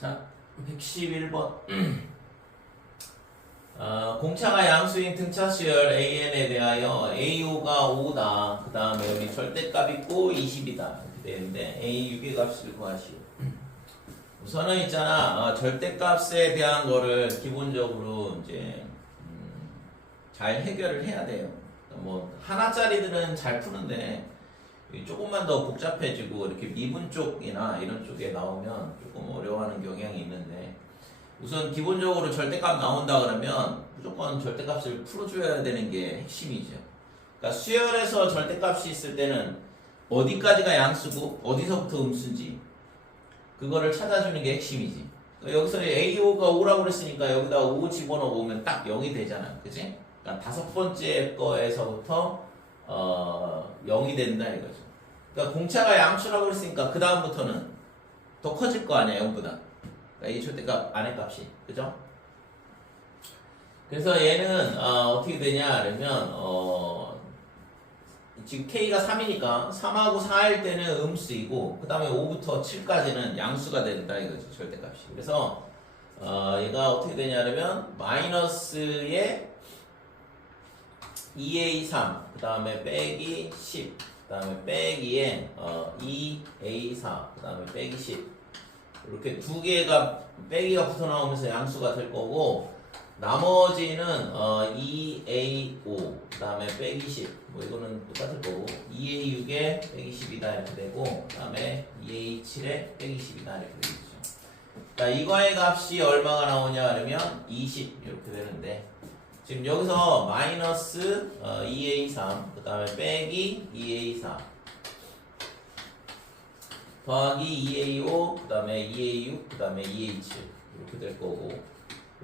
자, 111번. 공차가 양수인 등차 수열 AN에 대하여 AO가 5다. 그 다음에 여기 절대값 있고 20이다. 이렇게 되는데 A 유기값을 구하시오. 우선은 있잖아. 절대값에 대한 거를 기본적으로 이제 잘 해결을 해야 돼요. 뭐 하나짜리들은 잘 푸는데 조금만 더 복잡해지고 이렇게 미분 쪽이나 이런 쪽에 나오면 조금 어려워하는 경향이 있는데, 우선 기본적으로 절대값 나온다 그러면 무조건 절대값을 풀어줘야 되는 게 핵심이죠. 그러니까 수열에서 절대값이 있을 때는 어디까지가 양수고 어디서부터 음수인지 그거를 찾아주는 게 핵심이지. 그러니까 여기서 AO가 5라고 그랬으니까 여기다 5 집어넣으면 딱 0이 되잖아. 그치? 그러니까 다섯 번째 거에서부터 0이 된다 이거죠. 그러니까 공차가 양수라고 그랬으니까 그 다음부터는 더 커질 거 아니야 0보다. 그러니까 이 절대값 안의 값이, 그죠? 그래서 얘는 어떻게 되냐 그러면 지금 K가 3이니까 3하고 4일 때는 음수이고 그 다음에 5부터 7까지는 양수가 된다 이거죠, 절대값이. 그래서 얘가 어떻게 되냐 그러면 마이너스의 2A3 그 다음에 빼기 10 그 다음에 빼기에 2A4 그 다음에 빼기 10 이렇게 두 개가 빼기가 붙어 나오면서 양수가 될 거고, 나머지는 2A5 그 다음에 빼기 10 뭐 이거는 똑같을 거고, 2A6에 빼기 10이다 이렇게 되고, 그 다음에 2A7에 빼기 10이다 이렇게 되겠죠. 자, 이거의 값이 얼마가 나오냐 그러면 20 이렇게 되는데, 지금 여기서 마이너스 2A3 그 다음에 빼기 2A4 더하기 2A5 그 다음에 2A6 그 다음에 2A7 이렇게 될 거고,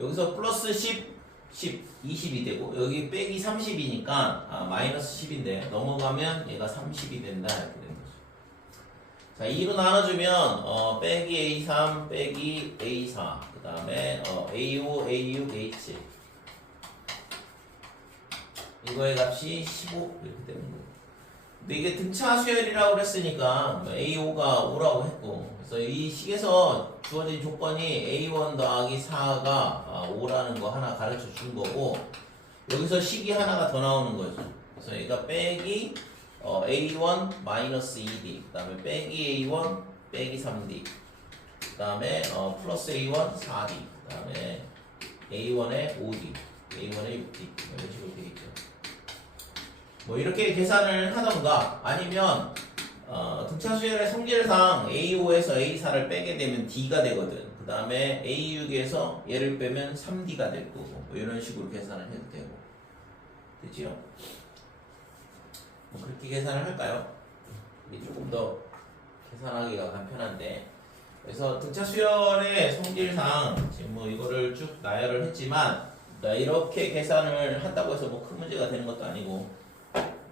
여기서 플러스 10 20이 되고 여기 빼기 30이니까 마이너스 10인데 넘어가면 얘가 30이 된다 이렇게 되는 거죠. 자, 2로 나눠주면 빼기 A3 빼기 A4 그 다음에 A5 A6 A7 이거의 값이 15 이렇게 되는 거예요. 근데 이게 등차 수열이라고 그랬으니까 A5가 5라고 했고, 그래서 이 식에서 주어진 조건이 A1 더하기 4가 5라는 거 하나 가르쳐 준 거고, 여기서 식이 하나가 더 나오는 거죠. 그래서 얘가 빼기 A1 마이너스 2D 그 다음에 빼기 A1 빼기 3D 그 다음에 플러스 A1 4D 그 다음에 A1에 5D A1에 6D 이런 식으로 되겠죠. 뭐 이렇게 계산을 하던가, 아니면 등차 수열의 성질상 A5에서 A4를 빼게 되면 D가 되거든. 그 다음에 A6에서 얘를 빼면 3D가 될 거고, 뭐 이런 식으로 계산을 해도 되고, 되지요? 뭐 그렇게 계산을 할까요? 이게 조금 더 계산하기가 간편한데, 그래서 등차 수열의 성질상 지금 뭐 이거를 쭉 나열을 했지만, 이렇게 계산을 한다고 해서 뭐 큰 문제가 되는 것도 아니고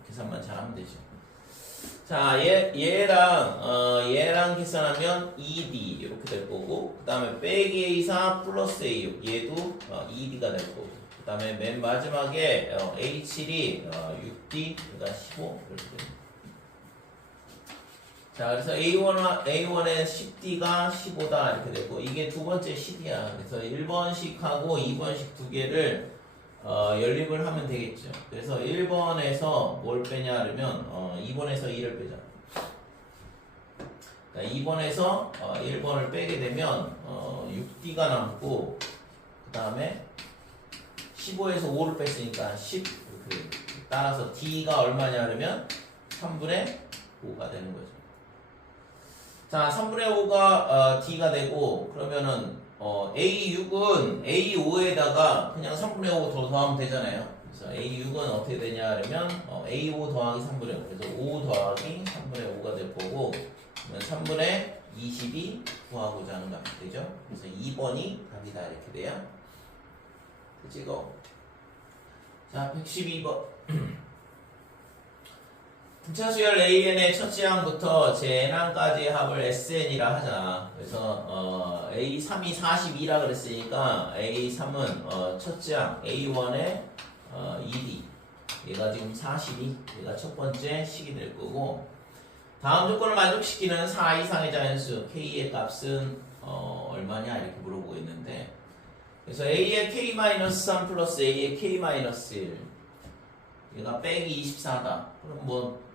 계산만 잘하면 되죠. 자, 얘랑 계산하면 2D 이렇게 될 거고, 그 다음에 빼기 A4 플러스 A6 얘도 2D가 될 거고, 그 다음에 맨 마지막에 A7이 6D 그러니까 15 이렇게 됩니다. 자, 그래서 A1의 10D가 15다 이렇게 되고, 이게 두 번째 식이야. 그래서 1번식하고 2번식 두 개를 연립을 하면 되겠죠. 그래서 1번에서 뭘 빼냐 하면 2번에서 2를 빼자. 그러니까 2번에서 1번을 빼게 되면 6D가 남고, 그 다음에 15에서 5를 뺐으니까 10 이렇게. 따라서 D가 얼마냐 하면 3분의 5가 되는 거죠. 자, 3분의 5가 D가 되고, 그러면은 A6은 A5에다가 그냥 3분의 5 더 더하면 되잖아요. 그래서 A6은 어떻게 되냐 하면 A5 더하기 3분의 5 그래서 5 더하기 3분의 5가 될 거고, 그러면 3분의 20이 구하고자 하는 값이 되죠. 그래서 2번이 답이다 이렇게 돼요. 그치 이거. 자, 112번. 등차 수열 AN의 첫 지항부터 재난까지의 합을 SN이라 하자. 그래서 A3이 42라 그랬으니까 A3은 첫 지항 A1의 2D 얘가 지금 42 얘가 첫 번째 식이 될 거고, 다음 조건을 만족시키는 4 이상의 자연수 K의 값은 얼마냐 이렇게 물어보고 있는데 그래서 A의 K-3 플러스 A의 K-1 얘가 빼기 24다. 그럼 뭐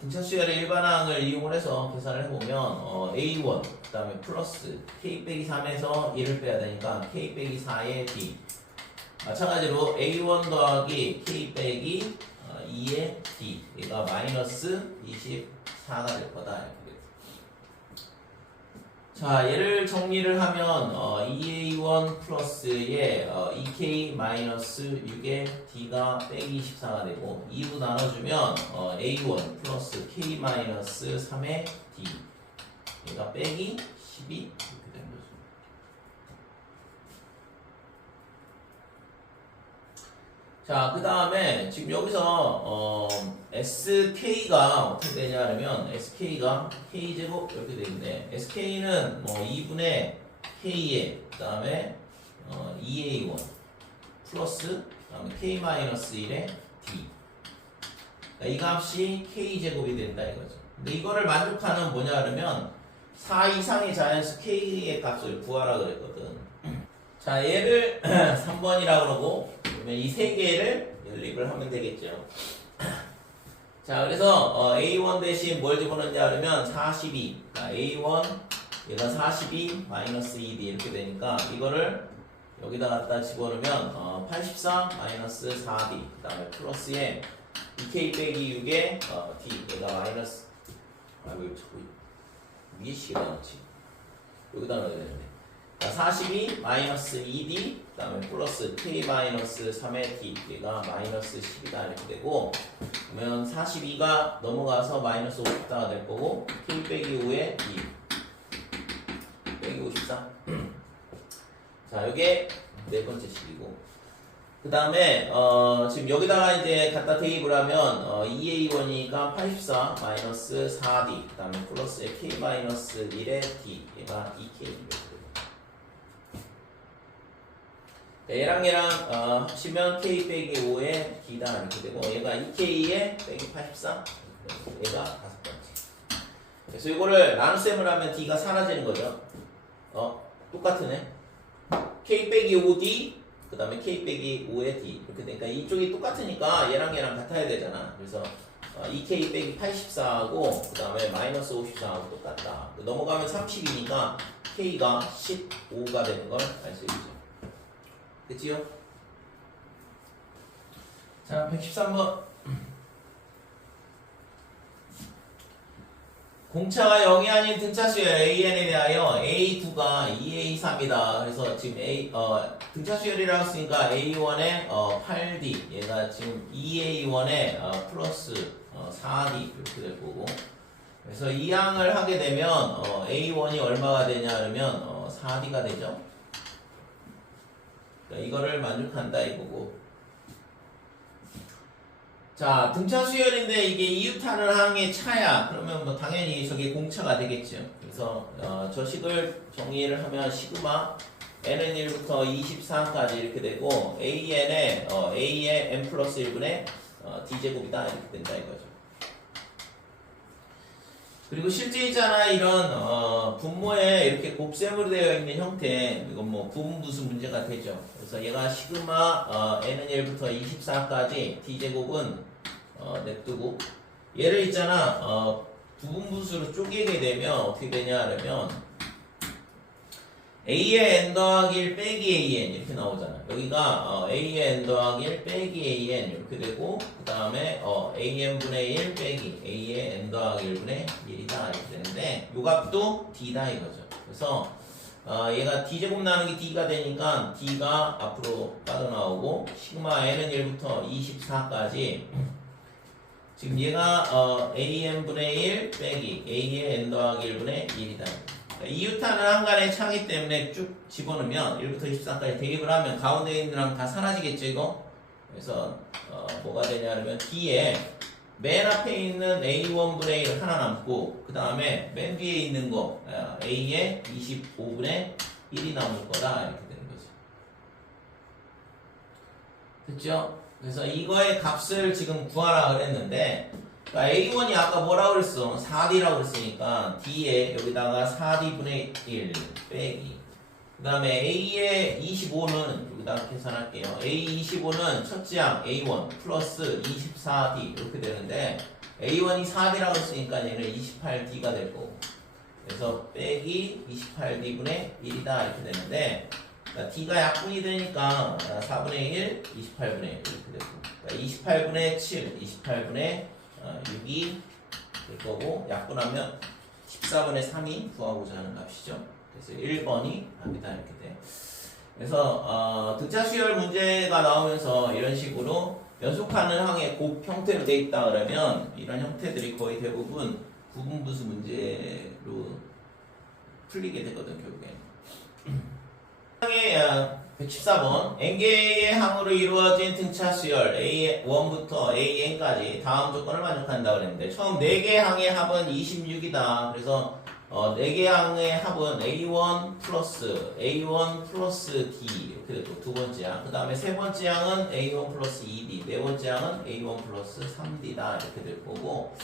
등차수열의 일반항을 이용을 해서 계산을 해보면 A1 그 다음에 플러스 K 빼기 3에서 1을 빼야 되니까 K 빼기 4의 D 마찬가지로 A1 더하기 K 빼기 2의 D 얘가 마이너스 24가 될 거다 이렇게 돼요. 자 얘를 정리를 하면 2A1 플러스의 2K 마이너스 6의 D가 빼기 24가 되고 2로 나눠주면 A1 플러스 K 마이너스 3의 D 얘가 빼기 12 이렇게 되는 거죠. 자, 그 다음에 지금 여기서 SK가 어떻게 되냐면 SK가 K제곱 이렇게 되어 있는데 SK는 뭐 2분의 K에 그 다음에 2A1 플러스 그 다음에 K-1의 D 그러니까 이 값이 K제곱이 된다 이거죠. 근데 이거를 만족하는 뭐냐 그러면 4 이상의 자연수 K의 값을 구하라 그랬거든. 자, 얘를 3번이라고 그러고 그러면 이 세 개를 연립을 하면 되겠죠. 자, 그래서 A1 대신 뭘 집어넣냐 그러면 42. A1 얘가 42 마이너스 2D 이렇게 되니까 이거를 여기다 갖다 집어넣으면 84 마이너스 4D 그 다음에 플러스에 2K 빼기 6에 D 얘가 마이너스 왜 자꾸 위에 시계다 넣지? 여기다 넣어야 되는데 42 마이너스 2D 그 다음에 플러스 K 마이너스 3의 D 얘가 마이너스 10이다 이렇게 되고 그러면 42가 넘어가서 마이너스 54가 될 거고 K 빼기 5의 2 빼기 54 자 요게 네 번째 식이고 그 다음에 지금 여기다가 이제 갖다 대입을 하면 2A1이니까 84 마이너스 4D 그 다음에 플러스 K 마이너스 1의 D 얘가 2K 얘랑 합치면 K 빼기 5의 D다 이렇게 되고 얘가 2K에 빼기 84 얘가 5번째 그래서 이거를 나눗셈을 하면 D가 사라지는 거죠. 똑같으네. K 빼기 5D 그 다음에 K 빼기 5의 D 이렇게 되니까 이쪽이 똑같으니까 얘랑 같아야 되잖아. 그래서 2K 빼기 84하고 그 다음에 마이너스 54하고 똑같다. 넘어가면 30이니까 K가 15가 되는 걸 알 수 있죠. 됐지요? 자, 113번. 공차가 0이 아닌 등차수열 AN에 대하여 A9가 2A3이다. 그래서 지금 등차수열이라고 했으니까 A1에 8D, 얘가 지금 2A1에 플러스 4D 이렇게 될 거고. 그래서 이 항을 하게 되면 A1이 얼마가 되냐 그러면 4D가 되죠. 이거를 만족한다 이거고. 자, 등차 수열인데 이게 이웃하는 항의 차야. 그러면 뭐 당연히 저게 공차가 되겠죠. 그래서 저 식을 정리를 하면 시그마 n은 1부터 24까지 이렇게 되고 an에 a의 n 플러스 1분의 d제곱이다 이렇게 된다 이거죠. 그리고 실제 있잖아 이런 분모에 이렇게 곱셈으로 되어 있는 형태 이건 뭐 부분부수 문제가 되죠. 그래서 얘가 시그마 n은 1부터 24까지 d제곱은 냅두고 얘를 있잖아 부분부수로 쪼개게 되면 어떻게 되냐 하면 a의 n 더하기 1 빼기 an 이렇게 나오잖아. 여기가 a의 n 더하기 1 빼기 an 이렇게 되고 그 다음에 an분의 1 빼기 a의 n 더하기 1분의 1이다 이렇게 되는데 요 값도 d다 이거죠. 그래서 얘가 d제곱 나는 게 d가 되니까 d가 앞으로 빠져나오고 시그마 n은 1부터 24까지 지금 얘가 an분의 1 빼기 a의 n 더하기 1분의 1이다. 이웃하는 항간의 차기 때문에 쭉 집어넣으면 1부터 24까지 대입을 하면 가운데 있는 항 다 사라지겠죠 이거? 그래서 뭐가 되냐면 D에 맨 앞에 있는 A1분의 1 하나 남고 그 다음에 맨 뒤에 있는 거 A의 25분의 1이 나올 거다 이렇게 되는 거죠. 됐죠? 그래서 이거의 값을 지금 구하라 그랬는데 그러니까 A1이 아까 뭐라고 그랬어? 4D라고 그랬으니까 D에 여기다가 4D분의 1 빼기. 그 다음에 A의 25는 여기다가 계산할게요. A25는 첫째 항 A1 플러스 24D 이렇게 되는데 A1이 4D라고 했으니까 얘는 28D가 될 거고. 그래서 빼기 28D분의 1이다 이렇게 되는데 그러니까 D가 약분이 되니까 4분의 1, 28분의 1 이렇게 되고 그러니까 28분의 7, 28분의 6이 될 거고 약분하면 14분의 3이 구하고자 하는 값이죠. 그래서 1번이 답이다 이렇게 돼. 그래서 등차 수열 문제가 나오면서 이런 식으로 연속하는 항의 곱 형태로 돼 있다 그러면 이런 형태들이 거의 대부분 구분부수 문제로 풀리게 되거든 결국엔. 항의 114번 n개의 항으로 이루어진 등차 수열 A1부터 AN까지 다음 조건을 만족한다 그랬는데 처음 4개의 항의 합은 26이다. 그래서 4개의 항의 합은 A1 플러스 D 이렇게 됐고 두 번째 항. 그 다음에 세 번째 항은 A1 플러스 2D 네 번째 항은 A1 플러스 3D다 이렇게 될 거고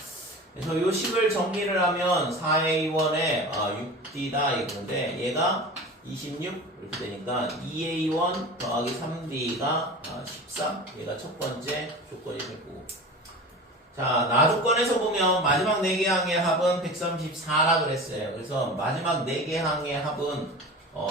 그래서 요 식을 정리를 하면 4A1에 6D다 이건데 얘가 26 이렇게 되니까 2A1 더하기 3D가 13 얘가 첫 번째 조건이 될 거고 자 나조건에서 보면 마지막 4개 항의 합은 134라 그랬어요. 그래서 마지막 4개 항의 합은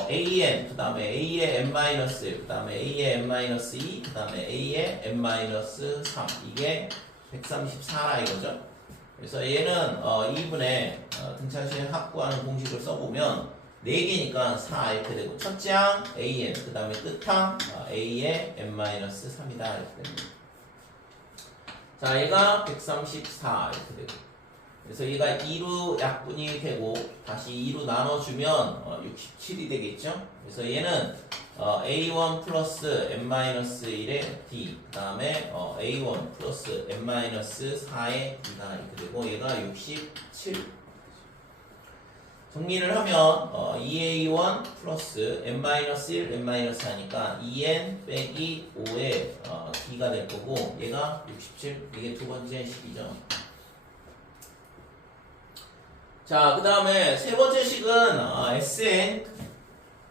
AN 그 다음에 A의 n-1 그 다음에 A의 n-2 그 다음에 A의 n-3 이게 134라 이거죠. 그래서 얘는 2분의 등차수열 합구하는 공식을 써보면 4개니까 4 이렇게 되고 첫째 항 AN 그 다음에 끝항 A의 n-3이다 이렇게 됩니다. 자 얘가 134 이렇게 되고 그래서 얘가 2로 약분이 되고 다시 2로 나눠주면 67이 되겠죠. 그래서 얘는 A1 플러스 n-1의 D 그 다음에 A1 플러스 n-4의 D가 이렇게 되고 얘가 67 정리를 하면 2A1 플러스 n-1 n-4니까 2n 빼기 5의 D가 될 거고 얘가 67 이게 두 번째 식이죠. 자 그 다음에 세 번째 식은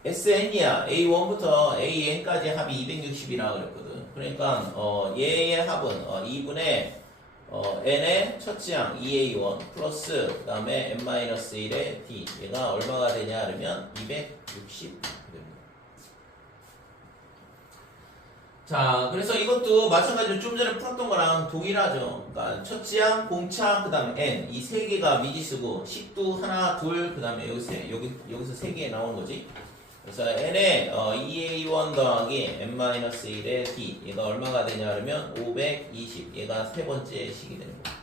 SN이야. A1부터 AN까지 합이 260이라고 그랬거든. 그러니까 얘의 합은 2분의 n의 첫째 항 2A1 플러스 그 다음에 n-1의 D 얘가 얼마가 되냐 그러면 260 됩니다. 자 그래서 이것도 마찬가지로 좀 전에 풀었던 거랑 동일하죠. 그러니까 첫째 항, 공차, 그 다음에 n 이 세 개가 미지수고 식도 하나, 둘, 그 다음에 여기서 세 개 나오는 거지. 그래서 n의 2A1 더하기 n-1의 D 얘가 얼마가 되냐 그러면 520 얘가 세 번째 식이 되는 거예요.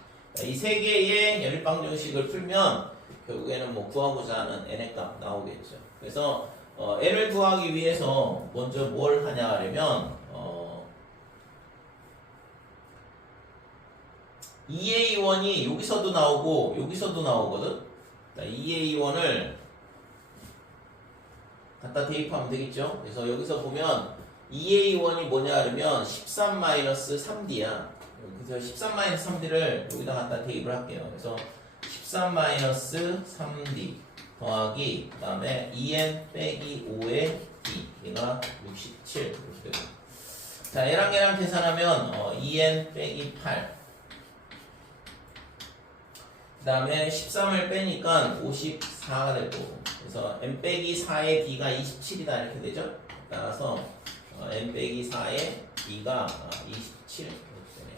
이 세 개의 연립방정식을 풀면 결국에는 뭐 구하고자 하는 n의 값 나오겠죠. 그래서 n을 구하기 위해서 먼저 뭘 하냐 그러면 2A1이 여기서도 나오고 여기서도 나오거든. 2A1을 갖다 대입하면 되겠죠. 그래서 여기서 보면 2A1이 뭐냐 그러면 13-3D야. 그래서 13-3D를 여기다 갖다 대입을 할게요. 그래서 13-3D 더하기 그 다음에 2n 빼기 5의 D 얘가 67 이렇게 되고 자 얘랑 계산하면 2n 빼기 8 그 다음에 13을 빼니까 54가 될 거고 그래서 n 빼기 4의 d가 27이다 이렇게 되죠. 따라서 n 빼기 4의 d가 27 이렇게 되네요.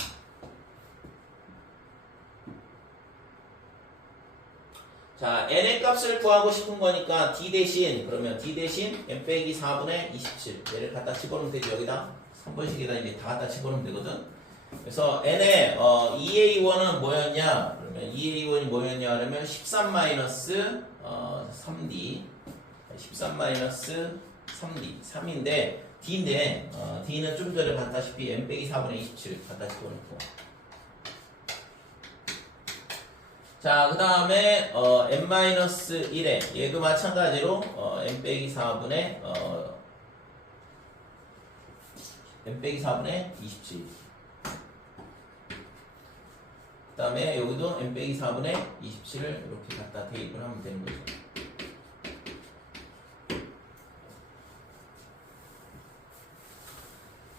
자 n의 값을 구하고 싶은 거니까 d 대신 그러면 d 대신 n 빼기 4분의 27 얘를 갖다 집어넣으면 되죠. 여기다 3번씩에다 이제 다 갖다 집어넣으면 되거든. 그래서 n의 2A1은 뭐였냐? 그러면 2A1이 뭐였냐? 그러면 13-3D 13-3D 3인데 D인데 D는 좀 전에 봤다시피 n 빼기 4분의 27 갖다 집어넣고 자 그 다음에 n-1에 얘도 마찬가지로 n 빼기 4분의 n 빼기 4분의 27 그 다음에 여기도 n 빼기 4분의 27을 이렇게 갖다 대입을 하면 되는 거죠.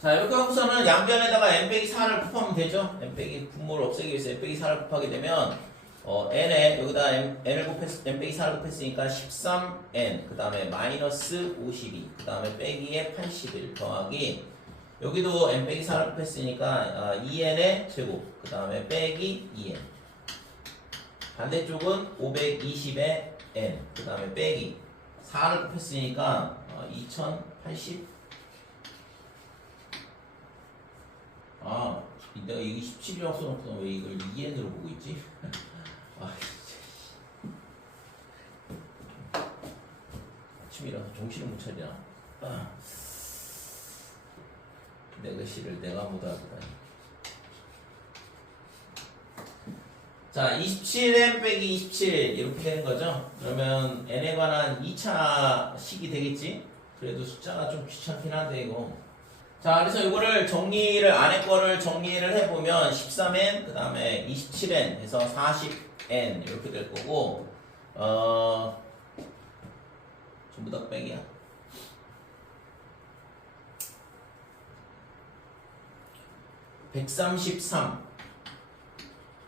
자, 이렇게 하고서는 양변에다가 n 빼기 4를 곱하면 되죠. n 빼기 분모를 없애기 위해서 n 빼기 4를 곱하게 되면 n에 여기다 n을 n 빼기 4를 곱했으니까 13n 그 다음에 마이너스 52 그 다음에 빼기에 81 더하기 여기도 n 빼기 4를 곱했으니까 2n의 제곱 그 다음에 빼기 2n 반대쪽은 520의 n 그 다음에 빼기 4를 곱했으니까 2080 내가 이게 17이라고 써놓고 왜 이걸 2n으로 보고 있지? 아침이라서 정신을 못 차리나? 내가 시를 내가 못하더라니. 자, 27n 빼기 27 이렇게 되는 거죠? 그러면 n에 관한 2차 식이 되겠지? 그래도 숫자가 좀 귀찮긴 한데 이거. 자, 그래서 이거를 정리를 안에 거를 정리를 해보면 13n 그 다음에 27n 해서 40n 이렇게 될 거고 전부 다 빼기야. 133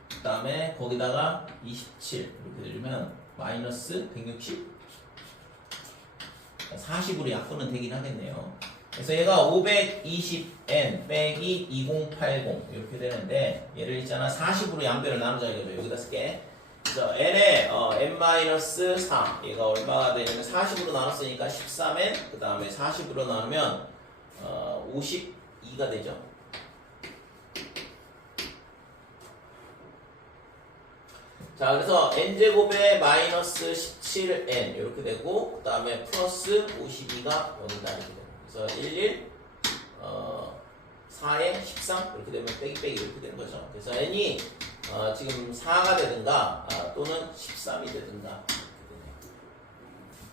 그 다음에 거기다가 27 이렇게 되면 마이너스 160 40으로 약분은 되긴 하겠네요. 그래서 얘가 520n 빼기 2080 이렇게 되는데 얘를 있잖아 40으로 양변을 나누자 이거죠. 여기다 쓸게. 그래서 n에 n-4 얘가 얼마가 되냐면 40으로 나눴으니까 13n 그 다음에 40으로 나누면 52가 되죠. 자, 그래서 n제곱에 마이너스 17n 이렇게 되고 그 다음에 플러스 52가 원이다 이렇게 되고 그래서 11 4에 13 이렇게 되면 빼기 이렇게 되는 거죠. 그래서 n이 지금 4가 되든가 또는 13이 되든가.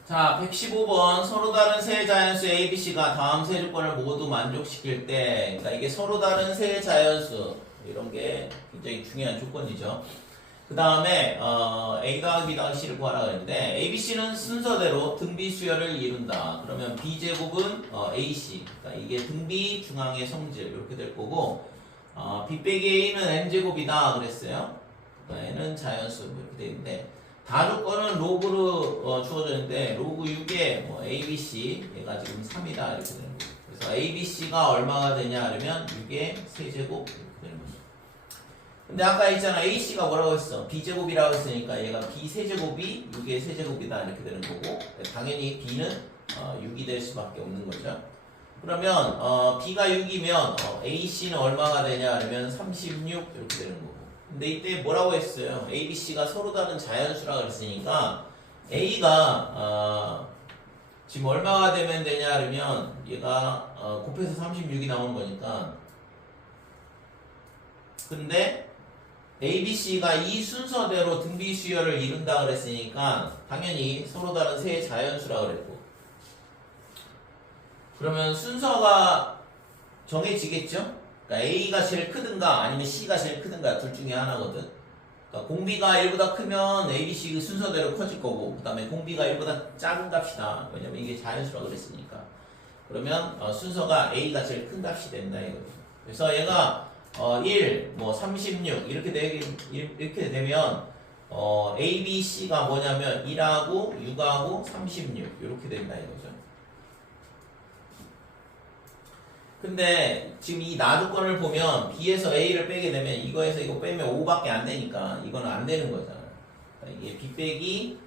자, 115번 서로 다른 세 자연수 A, B, C가 다음 세 조건을 모두 만족시킬 때 그러니까 이게 서로 다른 세 자연수 이런 게 굉장히 중요한 조건이죠. 그 다음에 A 더하기 B 더하기 C를 구하라 그랬는데 A, B, C는 순서대로 등비 수열을 이룬다. 그러면 B제곱은 AC 그러니까 이게 등비 중앙의 성질 이렇게 될 거고 B 빼기 A는 N제곱이다 그랬어요. 그러니까 N은 자연수 이렇게 되어 있는데 다조건은 로그로 주어졌는데 로그 6에 A, B, C 얘가 지금 3이다 이렇게 되는 거예요. 그래서 A, B, C가 얼마가 되냐 하면 6의 세제곱 이렇게 되는 거죠. 근데 아까 있잖아 AC가 뭐라고 했어? B제곱이라고 했으니까 얘가 B 세제곱이 6의 세제곱이다 이렇게 되는 거고 당연히 B는 6이 될 수밖에 없는 거죠. 그러면 B가 6이면 AC는 얼마가 되냐 하면 36 이렇게 되는 거고 근데 이때 뭐라고 했어요? A, B, C가 서로 다른 자연수라고 그랬으니까 A가 지금 얼마가 되면 되냐 하면 얘가 곱해서 36이 나오는 거니까 근데 A, B, C가 이 순서대로 등비 수열을 이룬다 그랬으니까 당연히 서로 다른 세 자연수라고 그랬고 그러면 순서가 정해지겠죠? 그러니까 A가 제일 크든가 아니면 C가 제일 크든가 둘 중에 하나거든. 그러니까 공비가 1보다 크면 A, B, C 순서대로 커질 거고 그 다음에 공비가 1보다 작은 값이다. 왜냐면 이게 자연수라고 그랬으니까. 그러면 순서가 A가 제일 큰 값이 된다 이거죠. 그래서 얘가 1, 36 이렇게 되면 A, B, C가 뭐냐면 1하고 6하고 36 이렇게 된다 이거죠. 근데 지금 이 나조건을 보면 B에서 A를 빼게 되면 이거에서 이거 빼면 5밖에 안 되니까 이거는 안 되는 거잖아요. 그러니까 이게 B 빼기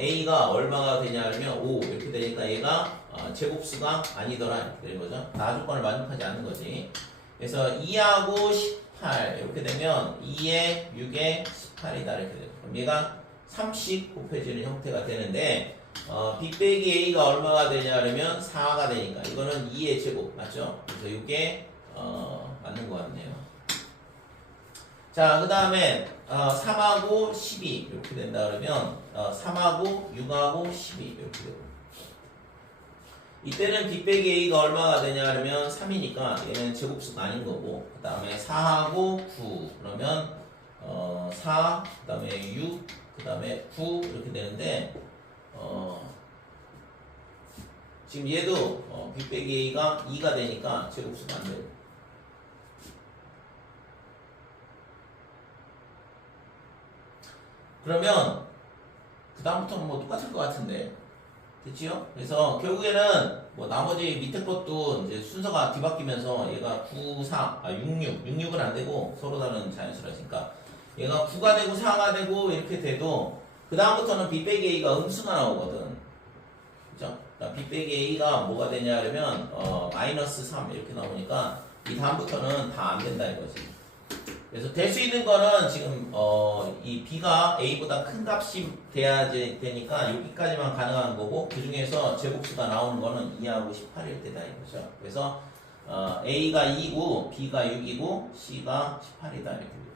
A가 얼마가 되냐 하면 5 이렇게 되니까 얘가 제곱수가 아니더라 이렇게 되는 거죠. 나조건을 만족하지 않는 거지. 그래서 2하고 18 이렇게 되면 2에 6에 18이다 이렇게 돼요. 그럼 얘가 30 곱해지는 형태가 되는데 B 빼기 A가 얼마가 되냐 하면 4가 되니까 이거는 2의 제곱 맞죠? 그래서 이게 맞는 것 같네요. 자, 그 다음에 3하고 12 이렇게 된다 그러면 3하고 6하고 12 이렇게 되고 이때는 B 빼기 A가 얼마가 되냐 하면 3이니까 얘는 제곱수가 아닌 거고 그 다음에 4하고 9 그러면 4, 그 다음에 6, 그 다음에 9 이렇게 되는데 지금 얘도 B 빼기 A가 2가 되니까 제곱수가 안 돼요. 그러면 그 다음부터는 뭐 똑같을 것 같은데 됐지요? 그래서 결국에는 뭐 나머지 밑에 것도 이제 순서가 뒤바뀌면서 얘가 9, 4, 66은 안 되고 서로 다른 자연수라니까 얘가 9가 되고 4가 되고 이렇게 돼도 그 다음부터는 B 빼기 A가 음수가 나오거든. 그죠? 그러니까 B 빼기 A가 뭐가 되냐 그러면 마이너스 3 이렇게 나오니까 이 다음부터는 다 안 된다 이거지. 그래서 될 수 있는 거는 지금 이 B가 A보다 큰 값이 돼야 되니까 여기까지만 가능한 거고 그 중에서 제곱수가 나오는 거는 2하고 18일 때다 이거죠. 그래서 A가 2고 B가 6이고 C가 18이다 이렇게 돼요.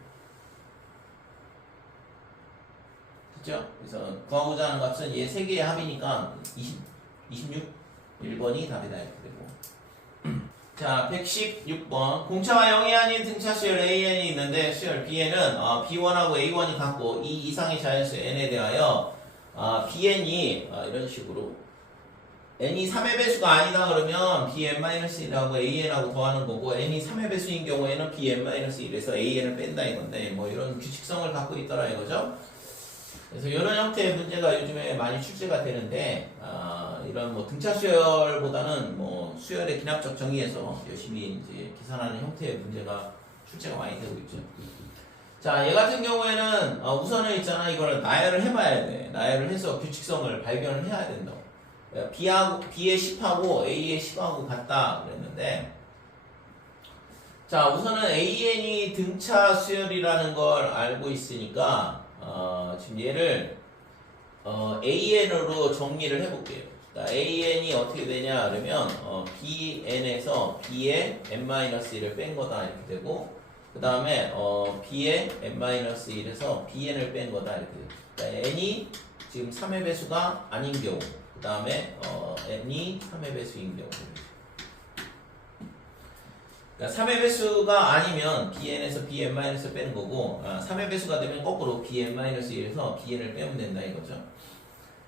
됐죠? 그래서 구하고자 하는 값은 얘 세 개의 합이니까 26, 1번이 답이다 이렇게 되고 자, 116번. 공차와 0이 아닌 등차 수열 AN이 있는데 수열 B에는 B1하고 A1이 같고 이 이상의 자연수 N에 대하여 BN이 이런 식으로 N이 3의 배수가 아니다 그러면 BN-1하고 AN하고 더하는 거고 N이 3의 배수인 경우에는 BN-1에서 AN을 뺀다 이건데 뭐 이런 규칙성을 갖고 있더라 이거죠. 그래서 이런 형태의 문제가 요즘에 많이 출제가 되는데 이런 뭐 등차 수열보다는 뭐 수열의 기납적 정의에서 열심히 이제 계산하는 형태의 문제가 출제가 많이 되고 있죠. 자, 얘 같은 경우에는 우선은 있잖아 이거를 나열을 해봐야 돼. 나열을 해서 규칙성을 발견을 해야 된다고. B의 10하고 A의 10하고 같다 그랬는데 자, 우선은 AN이 등차 수열이라는 걸 알고 있으니까 지금 얘를 AN으로 정리를 해볼게요. 그러니까 AN이 어떻게 되냐 그러면 BN에서 B의 n-1을 뺀 거다 이렇게 되고 그 다음에 B의 n-1에서 BN을 뺀 거다 이렇게 되고 그러니까 N이 지금 3의 배수가 아닌 경우 그 다음에 N이 3의 배수인 경우 그러니까 3의 배수가 아니면 BN에서 BN-을 빼는 거고 3의 배수가 되면 거꾸로 BN-1에서 BN을 빼면 된다 이거죠.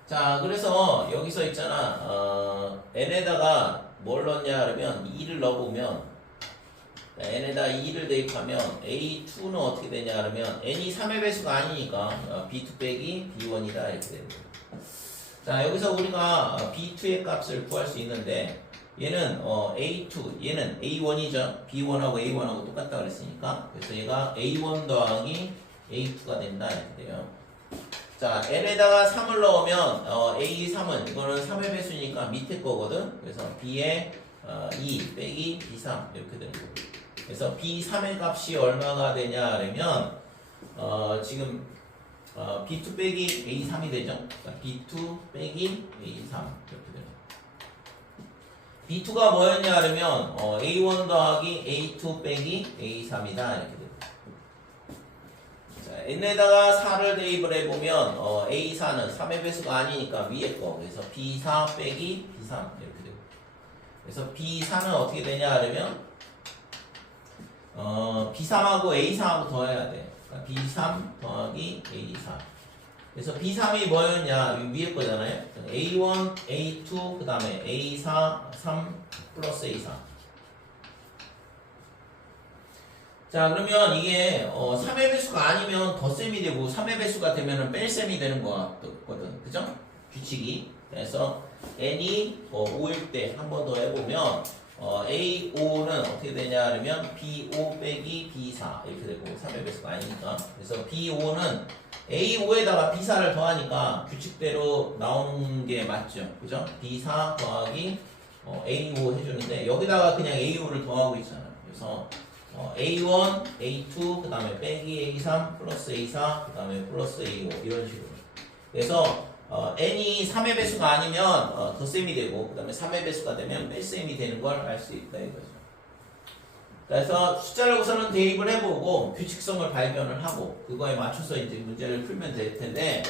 자, 그래서 여기서 있잖아 N에다가 뭘 넣냐 그러면 2를 넣어보면 N에다 2를 대입하면 A2는 어떻게 되냐 그러면 N이 3의 배수가 아니니까 B2 빼기 B1이다 이렇게 되는 거예요. 자, 여기서 우리가 B2의 값을 구할 수 있는데 얘는 A2, 얘는 A1이죠. B1하고 A1하고 똑같다 그랬으니까 그래서 얘가 A1 더하기 A2가 된다 이렇게 돼요. 자, N에다가 3을 넣으면 A3은 이거는 3의 배수니까 밑에 거거든. 그래서 B에 2 빼기 B3 이렇게 되는 거고 그래서 B3의 값이 얼마가 되냐 그러면 지금 B2 빼기 A3이 되죠. 그러니까 B2 빼기 A3 이렇게 되는 거예요. B2가 뭐였냐 그러면 A1 더하기 A2 빼기 A3이다 이렇게 됩니다. 자, N에다가 4를 대입을 해보면 A4는 3의 배수가 아니니까 위에 거 그래서 B4 빼기 B3 이렇게 됩니다. 그래서 B4는 어떻게 되냐 그러면 B3하고 A4하고 더해야 돼. 그러니까 B3 더하기 A4 그래서 B3이 뭐였냐 위에 거잖아요. A1, A2, 그 다음에 A4, 3 플러스 A4 자, 그러면 이게 3의 배수가 아니면 덧셈이 되고 3의 배수가 되면 뺄셈이 되는 거거든. 그죠? 규칙이. 그래서 n이 5일 때 한 번 더 해보면 A5는 어떻게 되냐 그러면 B5 빼기 B4 이렇게 되고 3의 배수가 아니니까 그래서 B5는 A5에다가 B4를 더하니까 규칙대로 나오는 게 맞죠. 그죠? B4 더하기 A5 해주는데 여기다가 그냥 A5를 더하고 있잖아요. 그래서 A1, A2, 그 다음에 빼기 A3, 플러스 A4, 그 다음에 플러스 A5 이런 식으로 그래서 n이 3의 배수가 아니면 덧셈이 되고 그 다음에 3의 배수가 되면 뺄셈이 되는 걸 알 수 있다 이거죠. 그래서 숫자를 우선은 대입을 해보고 규칙성을 발견을 하고 그거에 맞춰서 이제 문제를 풀면 될 텐데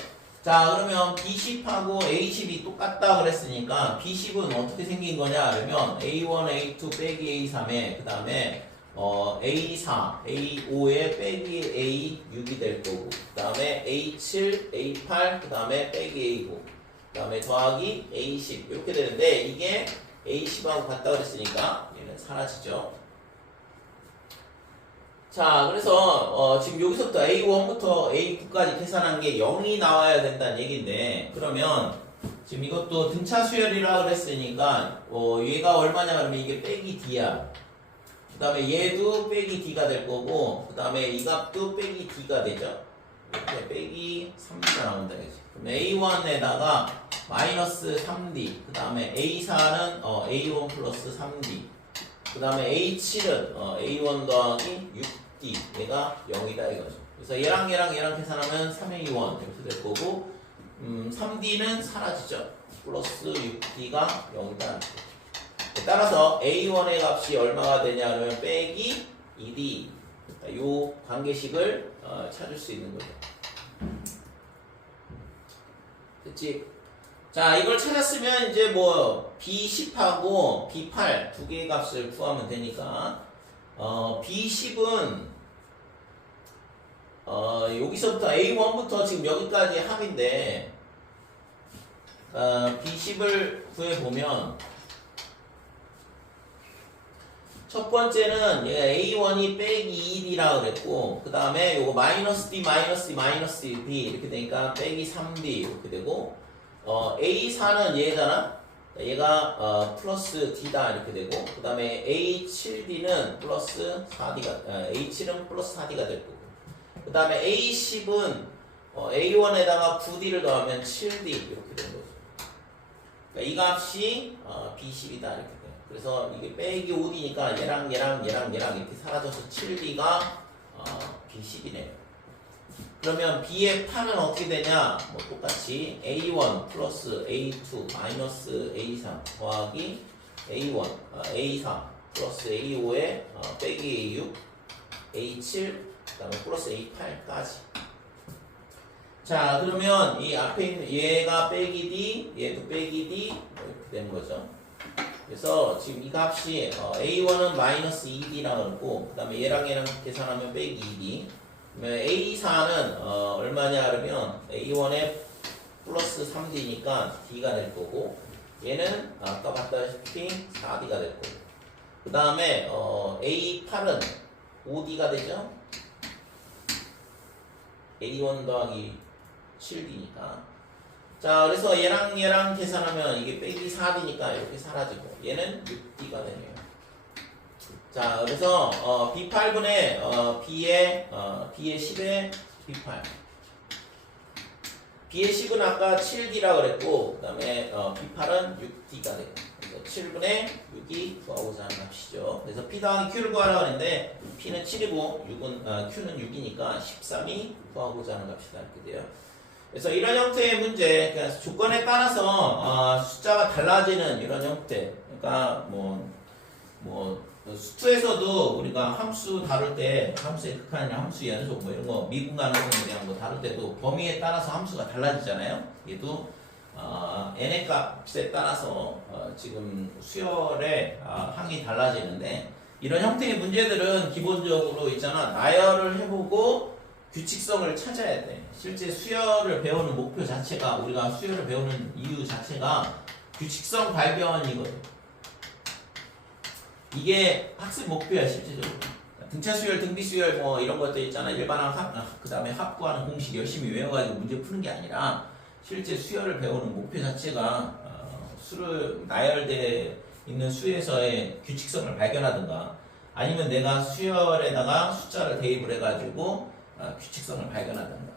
자, 그러면 B10하고 A10이 똑같다 그랬으니까 B10은 어떻게 생긴 거냐 그러면 A1, A2 빼기 A3에 그 다음에 A4, A5에 빼기 A6이 될 거고, 그 다음에 A7, A8, 그 다음에 빼기 A9, 그 다음에 더하기 A10 이렇게 되는데 이게 A10하고 같다 그랬으니까 얘는 사라지죠. 자, 그래서 지금 여기서부터 A1부터 A9까지 계산한 게 0이 나와야 된다는 얘기인데, 그러면 지금 이것도 등차 수열이라고 그랬으니까 얘가 얼마냐 그러면 이게 빼기 D야. 그 다음에 얘도 빼기 D가 될 거고, 그 다음에 이 값도 빼기 D가 되죠. 이렇게 빼기 3D가 나온다 그지. 그럼 A1에다가 마이너스 3D, 그 다음에 A4는 A1 플러스 3D, 그 다음에 A7은 A1 더하기 6D, 얘가 0이다 이거죠. 그래서 얘랑 계산하면 3A1 이렇게 될 거고, 3D는 사라지죠. 플러스 6D가 0이다. 따라서 A1의 값이 얼마가 되냐 그러면 빼기 2D, 이 관계식을 찾을 수 있는 거죠. 됐지? 자, 이걸 찾았으면 이제 뭐 B10하고 B8 두 개의 값을 구하면 되니까 B10은 여기서부터 A1부터 지금 여기까지 합인데 B10을 구해보면 첫 번째는 A1이 빼기 2D라고 그랬고, 그 다음에 요거 마이너스 D, 마이너스 D, 마이너스 D 이렇게 되니까 빼기 3D 이렇게 되고, A4는 얘잖아? 얘가 플러스 D다 이렇게 되고, 그 다음에 A7D는 플러스 4D가, A7은 플러스 4D가 될 거고, 그 다음에 A10은 A1에다가 9D를 더하면 7D 이렇게 되는 거죠. 그러니까 이 값이 B10이다 이렇게 돼요. 그래서 이게 빼기 5D니까 얘랑 이렇게 사라져서 7D가 B10이네요. 그러면 B의 8은 어떻게 되냐? 뭐 똑같이 A1 플러스 A2 마이너스 A3 더하기 A1, A4 플러스 A5에 빼기 A6, A7, 그 다음에 플러스 A8까지. 자, 그러면 이 앞에 있는 얘가 빼기 D, 얘도 빼기 D 이렇게 되는 거죠. 그래서 지금 이 값이 A1은 마이너스 2D라고 그러고, 그 다음에 얘랑 계산하면 빼기 2D. 그러면 A4는 얼마냐 그러면 A1에 플러스 3D니까 D가 될 거고, 얘는 아까 봤다시피 4D가 될 거고, 그 다음에 A8은 5D가 되죠. A1 더하기 7D니까. 자, 그래서 얘랑 계산하면 이게 빼기 4D니까 이렇게 사라지고, 얘는 6D가 되네요. 자, 그래서 B8분의 B의 10의 B8. B의 10은 아까 7D라고 그랬고, 그 다음에 B8은 6D가 되고, 그래서 7분의 6이 구하고자 하는 값이죠. 그래서 P 더하기 Q를 구하라고 했는데, P는 7이고 Q는 6이니까 13이 구하고자 하는 값이다 이렇게 돼요. 그래서 이런 형태의 문제, 그러니까 조건에 따라서 숫자가 달라지는 이런 형태. 그러니까 수투에서도 우리가 함수 다룰 때 함수의 극한이나 함수 연속 뭐 이런 거 미분 가능성에 대한 거 다룰 때도 범위에 따라서 함수가 달라지잖아요. 얘도 n의 값에 따라서 지금 수열의 항이 달라지는데, 이런 형태의 문제들은 기본적으로 있잖아, 나열을 해보고 규칙성을 찾아야 돼. 실제 수열을 배우는 목표 자체가, 우리가 수열을 배우는 이유 자체가 규칙성 발견이거든. 이게 학습 목표야 실제적으로. 등차 수열, 등비 수열 뭐 이런 것들 있잖아. 일반항 그 다음에 합구하는 공식 열심히 외워가지고 문제 푸는 게 아니라, 실제 수열을 배우는 목표 자체가 수를 나열돼 있는 수에서의 규칙성을 발견하든가, 아니면 내가 수열에다가 숫자를 대입을 해가지고 규칙성을 발견하든가,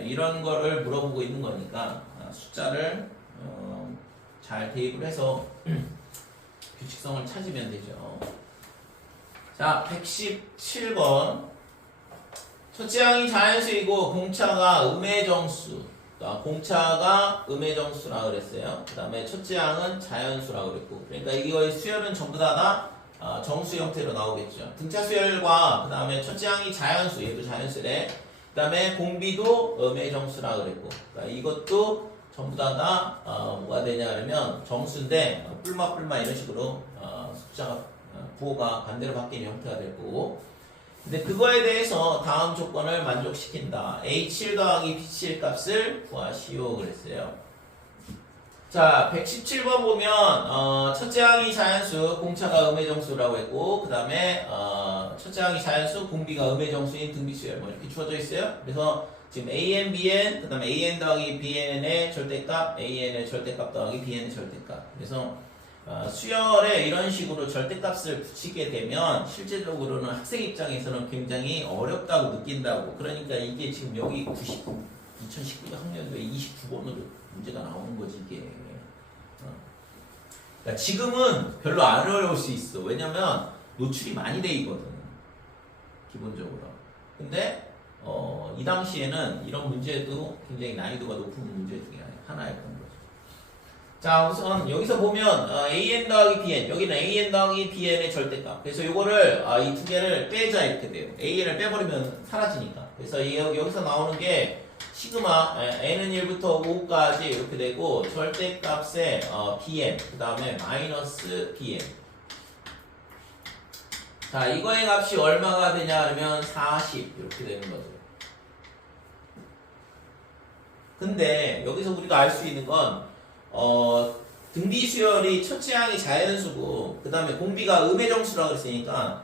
이런 거를 물어보고 있는 거니까 숫자를 잘 대입을 해서 규칙성을 찾으면 되죠. 자, 117번. 첫째 항이 자연수이고 공차가 음의 정수. 공차가 음의 정수라 그랬어요. 그 다음에 첫째 항은 자연수라고 그랬고, 그러니까 이거의 수열은 전부 다 정수 형태로 나오겠죠. 등차 수열과 그 다음에 첫째 항이 자연수, 얘도 자연수래. 그 다음에 공비도 음의 정수라 그랬고, 그러니까 이것도 전부 다 뭐가 되냐 그러면 정수인데 뿔마 이런 식으로 숫자가 부호가 반대로 바뀌는 형태가 될 거고. 근데 그거에 대해서 다음 조건을 만족시킨다. A7 더하기 B7 값을 구하시오 그랬어요. 자, 117번 보면 첫째 항이 자연수, 공차가 음의정수라고 했고 그 다음에 첫째 항이 자연수, 공비가 음의정수인 등비수열 뭐 이렇게 주어져 있어요. 그래서 지금 AN, BN, 그 다음에 AN 더하기 BN의 절대값, AN의 절대값 더하기 BN의 절대값. 그래서 수열에 이런 식으로 절대값을 붙이게 되면 실제적으로는 학생 입장에서는 굉장히 어렵다고 느낀다고. 그러니까 이게 지금 여기 2019 학년도에 29번으로 문제가 나오는 거지 이게. 그러니까 지금은 별로 안 어려울 수 있어. 왜냐면 노출이 많이 돼 있거든 기본적으로. 근데 이 당시에는 이런 문제도 굉장히 난이도가 높은 문제 중에 하나였던 거죠. 자, 우선 여기서 보면 AN 더하기 BN, 여기는 AN 더하기 BN의 절대값. 그래서 이거를 이 두 개를 빼자 이렇게 돼요. AN을 빼버리면 사라지니까. 그래서 여기서 나오는 게 시그마 n은 1부터 5까지 이렇게 되고 절대값의 bn 그 다음에 마이너스 bn. 자, 이거의 값이 얼마가 되냐 하면 40 이렇게 되는 거죠. 근데 여기서 우리가 알 수 있는 건 등비수열이 첫째 항이 자연수고 그 다음에 공비가 음의정수라고 했으니까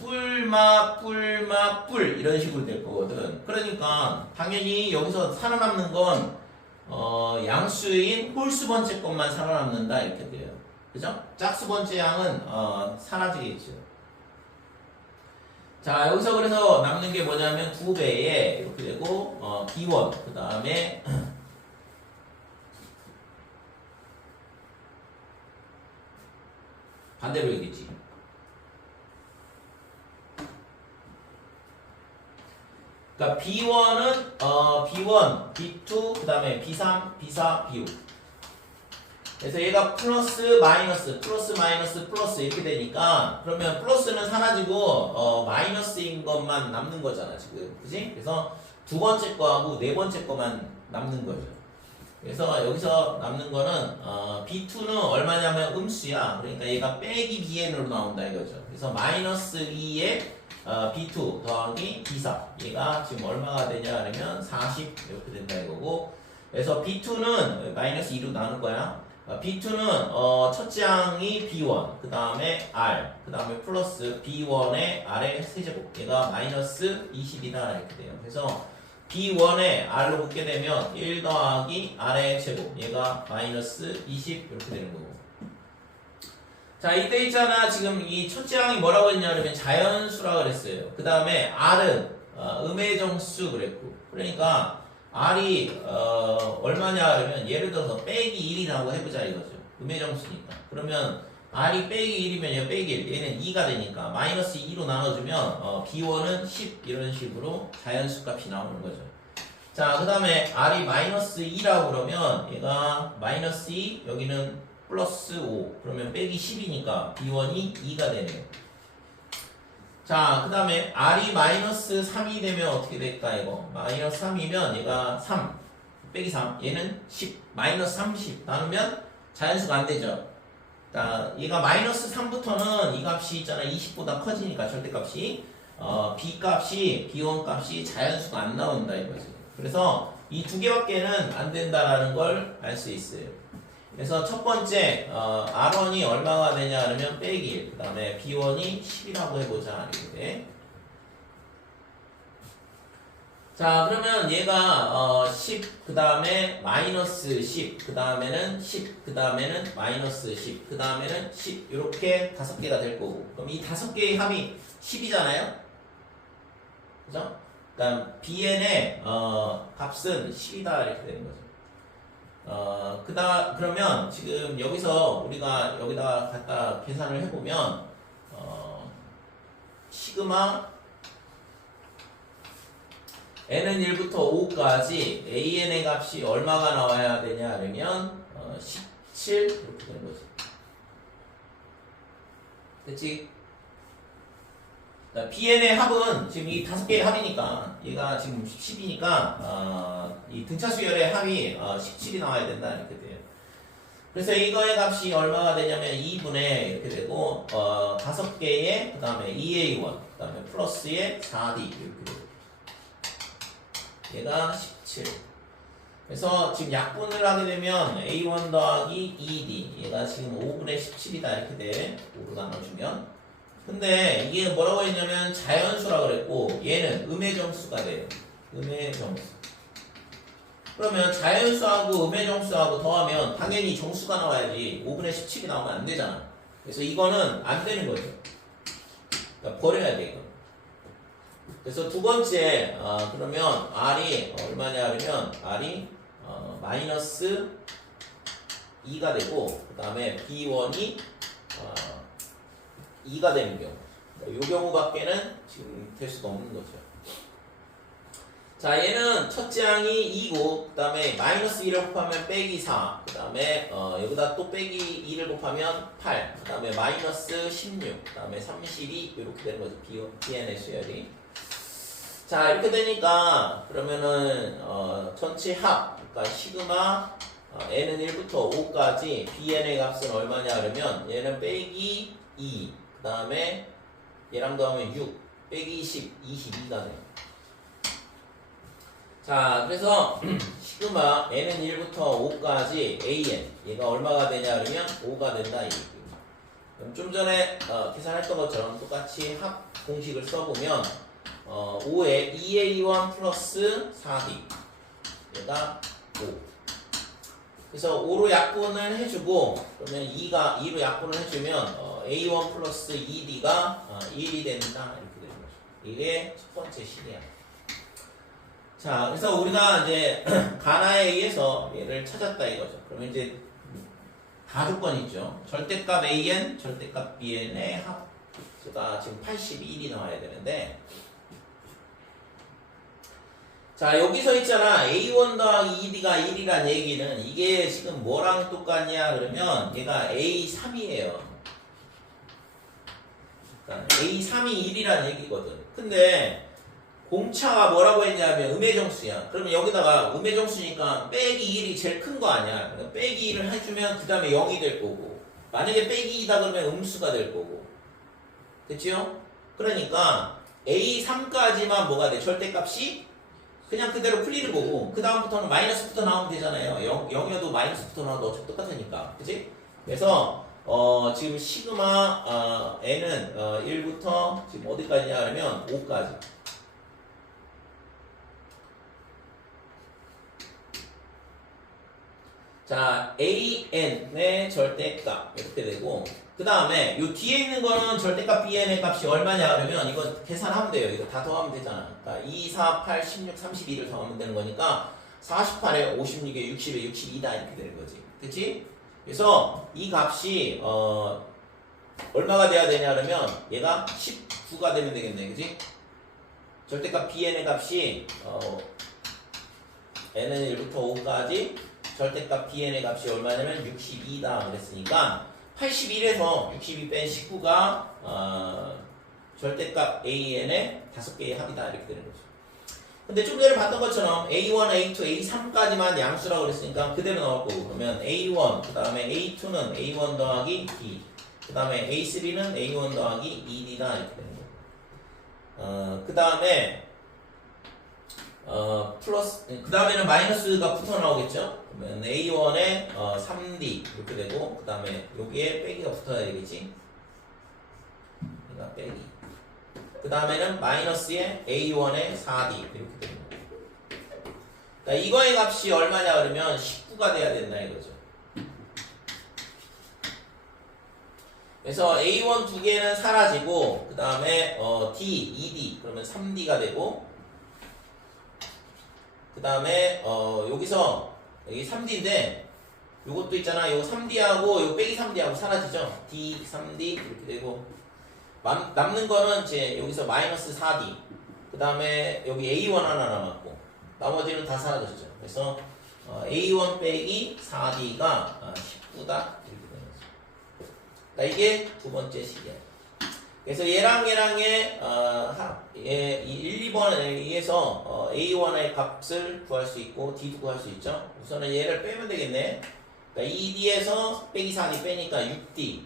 뿔마 뿔마 뿔 이런 식으로 될 거거든. 그러니까 당연히 여기서 살아남는 건 양수인 홀수 번째 것만 살아남는다 이렇게 돼요. 그죠? 짝수 번째 양은 사라지겠죠. 자, 여기서 그래서 남는 게 뭐냐면 9배에 이렇게 되고 B1 그 다음에 반대로 얘기했지. 그러니까 B1은 B1, B2, 그 다음에 B3, B4, B5. 그래서 얘가 플러스, 마이너스, 플러스, 마이너스, 플러스 이렇게 되니까 그러면 플러스는 사라지고 마이너스인 것만 남는 거잖아 지금, 그지? 그래서 두 번째 거하고 네 번째 거만 남는 거죠. 그래서 여기서 남는 거는 B2는 얼마냐면 음수야. 그러니까 얘가 빼기 BN으로 나온다 이거죠. 그래서 마이너스 2에 B2 더하기 B4 얘가 지금 얼마가 되냐 하면 40 이렇게 된다 이거고. 그래서 B2는 마이너스 2로 나눌 거야. B2는 첫째 항이 B1 그 다음에 R 그 다음에 플러스 B1의 R의 세제곱 얘가 마이너스 20이다 이렇게 돼요. 그래서 B1에 R로 붙게 되면 1 더하기 R의 제곱 얘가 마이너스 20 이렇게 되는 거고. 자, 이때 있잖아. 지금 이 첫째 항이 뭐라고 했냐면 자연수라고 그랬어요. 그 다음에 R은 음의정수 그랬고. 그러니까 R이 얼마냐 그러면 예를 들어서 빼기 1이라고 해보자 이거죠. 음의정수니까. 그러면 R이 빼기 1이면 얘 빼기 1 얘는 2가 되니까 마이너스 2로 나눠주면 B1은 10 이런 식으로 자연수 값이 나오는 거죠. 자, 그 다음에 R이 마이너스 2라고 그러면 얘가 마이너스 2 여기는 플러스 5 그러면 빼기 10이니까 B1이 2가 되네요. 자, 그 다음에 R이 마이너스 3이 되면 어떻게 될까 이거. 마이너스 3이면 얘가 3 빼기 3 얘는 10 마이너스 30 나누면 자연수가 안 되죠. 자, 얘가 마이너스 3부터는 이 값이 있잖아 20보다 커지니까 절대값이 B 값이 B1 값이 자연수가 안 나온다 이거지. 그래서 이 두 개밖에는 안 된다라는 걸 알 수 있어요. 그래서 첫 번째 R1이 얼마가 되냐 하면 빼기 1 그 다음에 B1이 10이라고 해보자 이렇게 돼. 자, 그러면 얘가 10 그 다음에 마이너스 10 그 다음에는 10 그 다음에는 마이너스 10 그 다음에는 10 이렇게 5개가 될 거고. 그럼 이 5개의 합이 10이잖아요. 그죠? 그러니까 BN의 값은 10이다 이렇게 되는 거죠. 그러면 지금 여기서 우리가 여기다 갖다 계산을 해보면 시그마 n은 1부터 5까지 an의 값이 얼마가 나와야 되냐 하면 17 이렇게 되는 거지. 됐지? bn의 합은 지금 이 5개의 합이니까 얘가 지금 10이니까 이 등차 수열의 합이 17이 나와야 된다 이렇게 돼요. 그래서 이거의 값이 얼마가 되냐면 2분의 이렇게 되고 5개의 그 다음에 2a1 그 다음에 플러스의 4d 이렇게 되고 얘가 17. 그래서 지금 약분을 하게 되면 a1 더하기 2d 얘가 지금 5분의 17이다 이렇게 돼. 5로 나눠주면. 근데 이게 뭐라고 했냐면 자연수라고 그랬고 얘는 음의 정수가 돼요. 음의 정수. 그러면 자연수하고 음의 정수하고 더하면 당연히 정수가 나와야지 5분의 17이 나오면 안 되잖아. 그래서 이거는 안 되는 거죠. 그러니까 버려야 돼 이거. 그래서 두 번째 그러면 R이 얼마냐 하면 R이 마이너스 2가 되고 그 다음에 B1이 2가 되는 경우. 이 경우밖에는 지금 될 수가 없는 거죠. 자, 얘는 첫째 항이 2고, 그 다음에 마이너스 1을 곱하면 빼기 4, 그 다음에 여기다 또 빼기 2를 곱하면 8, 그 다음에 마이너스 16, 그 다음에 32 이렇게 되는 거죠. BN의 수열이. 자, 이렇게 되니까 그러면은 전체 합, 그러니까 시그마 n은 1부터 5까지 BN의 값은 얼마냐 그러면 얘는 빼기 2, 그 다음에 얘랑 더하면 6, 빼기 20, 22가 돼요. 자, 그래서 시그마 n은 1부터 5까지 an 얘가 얼마가 되냐 그러면 5가 된다 이 얘기입니다. 그럼 좀 전에 계산했던 것처럼 똑같이 합 공식을 써보면 5에 2a1 플러스 4d 얘가 5. 그래서 5로 약분을 해주고 그러면 2로 약분을 해주면 a1 플러스 2d가 1이 된다 이렇게 되는 거죠. 이게 첫 번째 식이야. 자, 그래서 우리가 이제 가나에 의해서 얘를 찾았다 이거죠. 그러면 이제 다 조건이 있죠. 절대값 AN, 절대값 BN의 합수가 지금 81이 나와야 되는데 자, 여기서 있잖아. A1 더하기 2D가 1이란 얘기는 이게 지금 뭐랑 똑같냐 그러면 얘가 A3이에요. 그러니까 A3이 1이란 얘기거든. 근데 공차가 뭐라고 했냐면 음의 정수야. 그러면 여기다가 음의 정수니까 빼기 1이 제일 큰 거 아니야. 그러니까 빼기 1을 해주면 그 다음에 0이 될 거고 만약에 빼기 2다 그러면 음수가 될 거고 됐지요? 그러니까 A3까지만 뭐가 돼? 절대값이 그냥 그대로 풀리는 거고 그 다음부터는 마이너스부터 나오면 되잖아요. 0이어도 마이너스부터 나와도 어차피 똑같으니까 그치? 그래서 지금 시그마 n은 1부터 지금 어디까지냐 하면 5까지 자, AN의 절대값 이렇게 되고 그 다음에 요 뒤에 있는 거는 절대값 BN의 값이 얼마냐 그러면 이거 계산하면 돼요. 이거 다 더하면 되잖아. 그러니까 2, 4, 8, 16, 32를 더하면 되는 거니까 48에 56에 60에 62다 이렇게 되는 거지. 그치? 그래서 이 값이 얼마가 돼야 되냐 그러면 얘가 19가 되면 되겠네. 그치? 절대값 BN의 값이 n은 1부터 5까지 절대값 BN의 값이 얼마냐면 62다 그랬으니까 81에서 62 뺀 19가 절대값 AN의 5개의 합이다 이렇게 되는 거죠. 근데 좀 전에 봤던 것처럼 A1, A2, A3까지만 양수라고 그랬으니까 그대로 나올 거고 그러면 A1, 그 다음에 A2는 A1 더하기 D 그 다음에 A3는 A1 더하기 2D다 이렇게 되는 거고 그 다음에 플러스 그 다음에는 마이너스가 붙어 나오겠죠. 그러면 A1에 3D 이렇게 되고 그 다음에 여기에 빼기가 붙어야 되겠지. 그러니까 빼기. 그 다음에는 마이너스에 A1에 4D 이렇게 되는 거예요. 그러니까 이거의 값이 얼마냐 그러면 19가 돼야 된다 이거죠. 그래서 A1 두 개는 사라지고 그 다음에 D, 2D 그러면 3D가 되고 그 다음에 여기서 여기 3D인데 요것도 있잖아. 요거 3D하고 요 빼기 3D하고 사라지죠. D, 3D 이렇게 되고 남는 거는 이제 여기서 마이너스 4D 그 다음에 여기 A1 하나 남았고 나머지는 다 사라졌죠. 그래서 A1 빼기 4D가 19다 이렇게 되는 거죠. 그러니까 이게 두 번째 식이야. 그래서 얘랑의 1, 2번에 의해서 A1의 값을 구할 수 있고 D도 구할 수 있죠. 우선은 얘를 빼면 되겠네. 그러니까 2D에서 빼기 4D 빼니까 6D.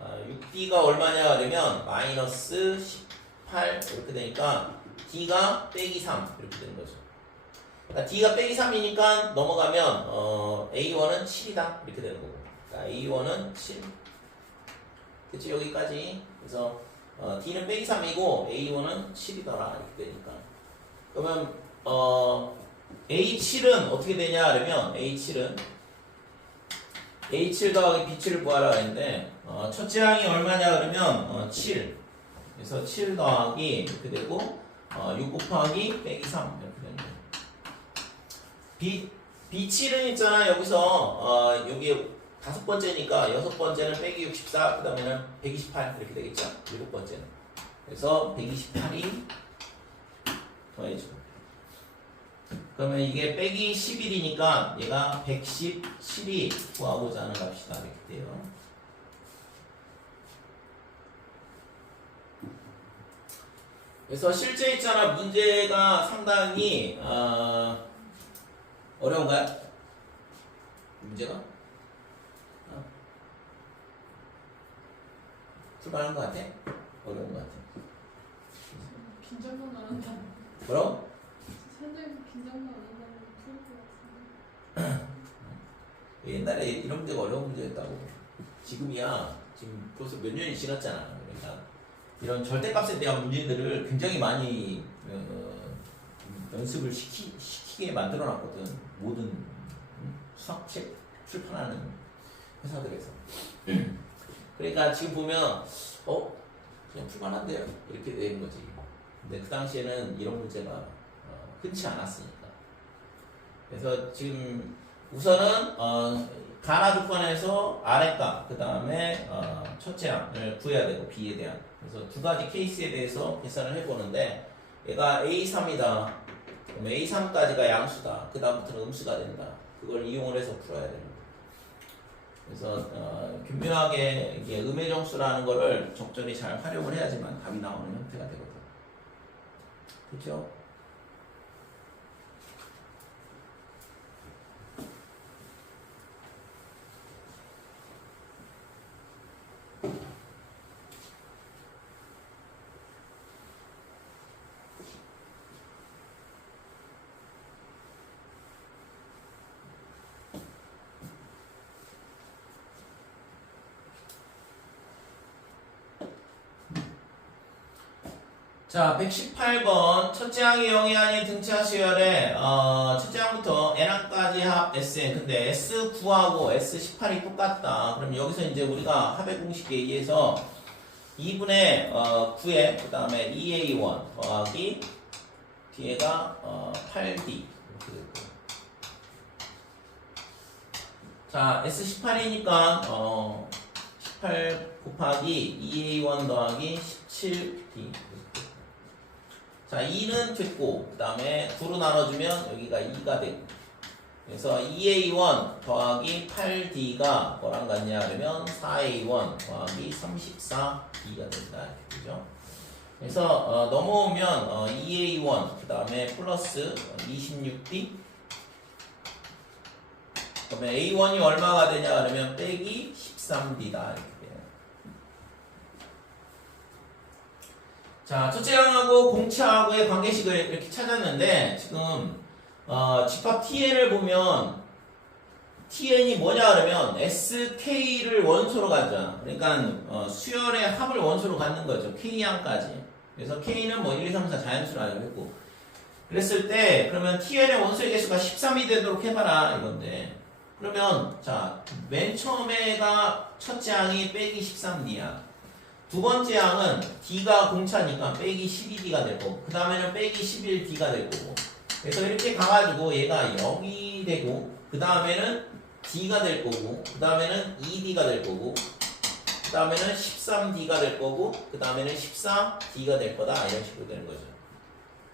6D가 얼마냐 그러면 마이너스 18 이렇게 되니까 D가 빼기 3 이렇게 되는 거죠. 그러니까 D가 빼기 3이니까 넘어가면 A1은 7이다 이렇게 되는 거고. 그러니까 A1은 7. 그치 여기까지. 그래서 D는 빼기 3이고 A1은 7이더라 이렇게 되니까. 그러면 A7은 어떻게 되냐 그러면 A7 더하기 B7을 구하라 했는데 첫째 항이 얼마냐 그러면 7. 그래서 7 더하기 이렇게 되고 6 곱하기 빼기 3 이렇게 되는 거예요. B7은 있잖아 여기서 여기 다섯 번째니까 여섯 번째는 빼기 64 그 다음에는 128 이렇게 되겠죠. 일곱 번째는. 그래서 128이 더해지고 그러면 이게 빼기 11이니까 얘가 117이 구하고자 하는 값이다 이렇게 돼요. 그래서 실제 있잖아 문제가 상당히 어려운가요? 문제가? 출발한 것 같아? 어려운 것 같아. 긴장만 안 한다. 뭐라고? 현장에서 긴장만 안 한다면 풀 것 같은데. 옛날에 이런 문제가 어려운 문제였다고. 지금이야. 지금 벌써 몇 년이 지났잖아. 그러니까 이런 절대값에 대한 문제들을 굉장히 많이 연습을 시키게 만들어놨거든. 모든 수학책 출판하는 회사들에서. 그러니까 지금 보면 그냥 풀만한데요 이렇게 되는 거지. 근데 그 당시에는 이런 문제가 흔치 않았으니까. 그래서 지금 우선은 가나 조건에서 아래값 그 다음에 첫째 항을 구해야 되고 B에 대한. 그래서 두 가지 케이스에 대해서 계산을 해보는데 얘가 A3이다. 그럼 A3까지가 양수다. 그 다음부터는 음수가 된다. 그걸 이용을 해서 풀어야 되는 거예요. 그래서 교묘하게 이게 음의 정수라는 거를 적절히 잘 활용을 해야지만 답이 나오는 형태가 되거든. 그렇죠? 자, 118번 첫째 항이 0이 아닌 등차 시열에 첫째 항부터 n항까지 합 Sn. 근데 S9하고 S18이 똑같다. 그럼 여기서 이제 우리가 합의 공식에 의해서 2분의 9에 그 다음에 2A1 더하기 뒤에가 8D 이렇게 되고. 자, S18이니까 18 곱하기 2A1 더하기 17D. 자, 2는 됐고, 그 다음에 9로 나눠주면 여기가 2가 되고. 그래서 2A1 더하기 8D가 뭐랑 같냐 하면 4A1 더하기 34D가 된다. 이렇게 되죠. 그래서 넘어오면 2A1 그 다음에 플러스 26D. 그러면 A1이 얼마가 되냐 하면 빼기 13D다. 이렇게. 자, 첫째 항하고 공차하고의 관계식을 이렇게 찾았는데 지금 집합 TN을 보면 TN이 뭐냐 그러면 SK를 원소로 가잖아. 그러니까 수열의 합을 원소로 갖는 거죠. K항까지. 그래서 K는 뭐 1, 2, 3, 4 자연수라고 했고 그랬을 때 그러면 TN의 원소의 개수가 13이 되도록 해봐라 이건데 그러면 자, 맨 처음에가 첫째 항이 빼기 13D야. 두 번째 항은 D가 공차니까 빼기 12D가 될 거고 그 다음에는 빼기 11D가 될 거고 그래서 이렇게 가가지고 얘가 0이 되고 그 다음에는 D가 될 거고 그 다음에는 2D가 될 거고 그 다음에는 13D가 될 거고 그 다음에는 14D가 될 거다 이런 식으로 되는 거죠.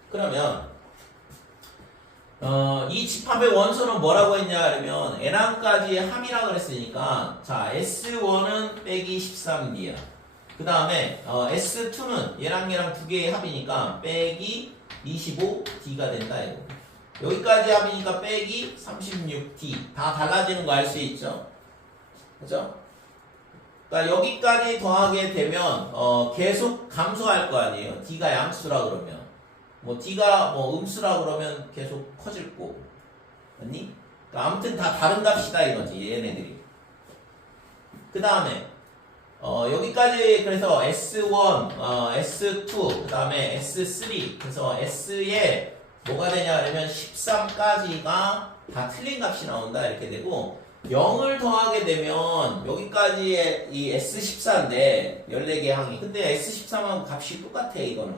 그러면 이 집합의 원소는 뭐라고 했냐 그러면 n항까지 함이라고 그랬으니까 자 S1은 빼기 13D야. 그 다음에 S2는 얘랑 두 개의 합이니까 빼기 25D가 된다 이거. 여기까지 합이니까 빼기 36D 다 달라지는 거 알 수 있죠? 그죠? 그러니까 여기까지 더하게 되면 계속 감소할 거 아니에요. D가 양수라 그러면 뭐 D가 뭐 음수라 그러면 계속 커질 거고 맞니? 그러니까 아무튼 다 다른 값이다 이거지 얘네들이. 그 다음에 여기까지 그래서 S1, S2, 그 다음에 S3 그래서 S에 뭐가 되냐 그러면 13까지가 다 틀린 값이 나온다 이렇게 되고 0을 더하게 되면 여기까지의 이 S14인데 14개 항이 근데 S13하고 값이 똑같아 이거는.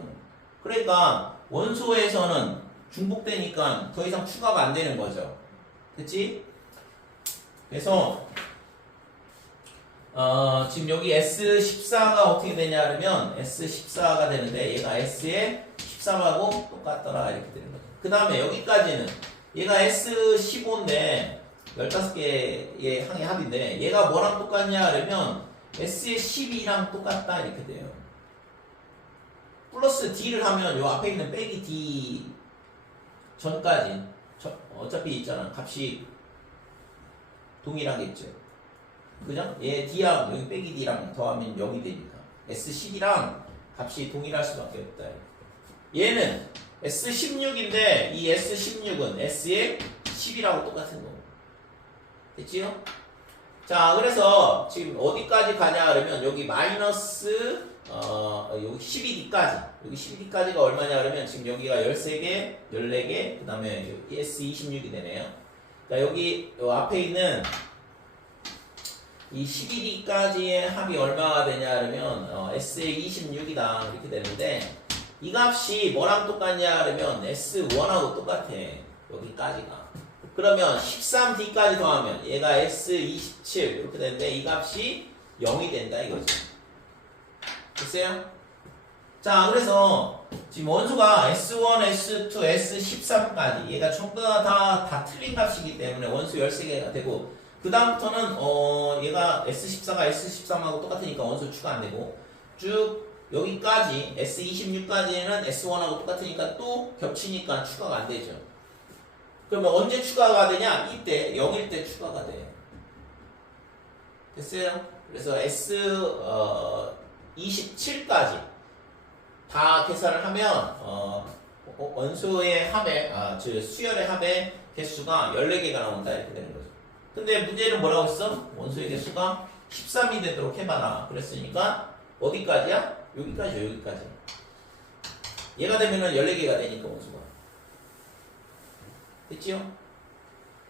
그러니까 원소에서는 중복되니까 더 이상 추가가 안 되는 거죠. 그치? 그래서 지금 여기 S14가 어떻게 되냐 그러면 S14가 되는데 얘가 S에 13하고 똑같더라 이렇게 되는 거죠. 그 다음에 여기까지는 얘가 S15인데 15개의 항의 합인데 얘가 뭐랑 똑같냐 그러면 S의 12랑 똑같다 이렇게 돼요. 플러스 D를 하면 요 앞에 있는 빼기 D 전까지 어차피 있잖아 값이 동일하겠죠. 그죠? 얘 D랑 여기 빼기 D랑 더하면 0이 되니까 S12랑 값이 동일할 수밖에 없다. 얘는 S16인데 이 S16은 S의 10이라고 똑같은 거고. 됐지요? 자, 그래서 지금 어디까지 가냐 그러면 여기 마이너스 여기 12D까지 여기 12D까지가 얼마냐 그러면 지금 여기가 13개, 14개 그 다음에 S26이 되네요. 그러니까 여기 요 앞에 있는 이 12D까지의 합이 얼마가 되냐 그러면 S의 26이다 이렇게 되는데 이 값이 뭐랑 똑같냐 그러면 S1하고 똑같아 여기까지가. 그러면 13D까지 더하면 얘가 S27 이렇게 되는데 이 값이 0이 된다 이거죠. 됐어요? 자 그래서 지금 원소가 S1, S2, S13까지 얘가 전부 다 틀린 값이기 때문에 원소 13개가 되고 그 다음부터는 얘가 S14가 S13하고 똑같으니까 원소 추가 안 되고 쭉 여기까지 S26까지는 S1하고 똑같으니까 또 겹치니까 추가가 안 되죠. 그러면 언제 추가가 되냐? 이때 0일 때 추가가 돼. 됐어요? 그래서 S27까지 다 계산을 하면 원소의 합의 수열의 합의 개수가 14개가 나온다 이렇게 되는 거죠. 근데 문제는 뭐라고 했어? 원소의 개수가 13이 되도록 해봐라 그랬으니까 어디까지야? 여기까지. 얘가 되면은 14개가 되니까 원소가. 됐지요?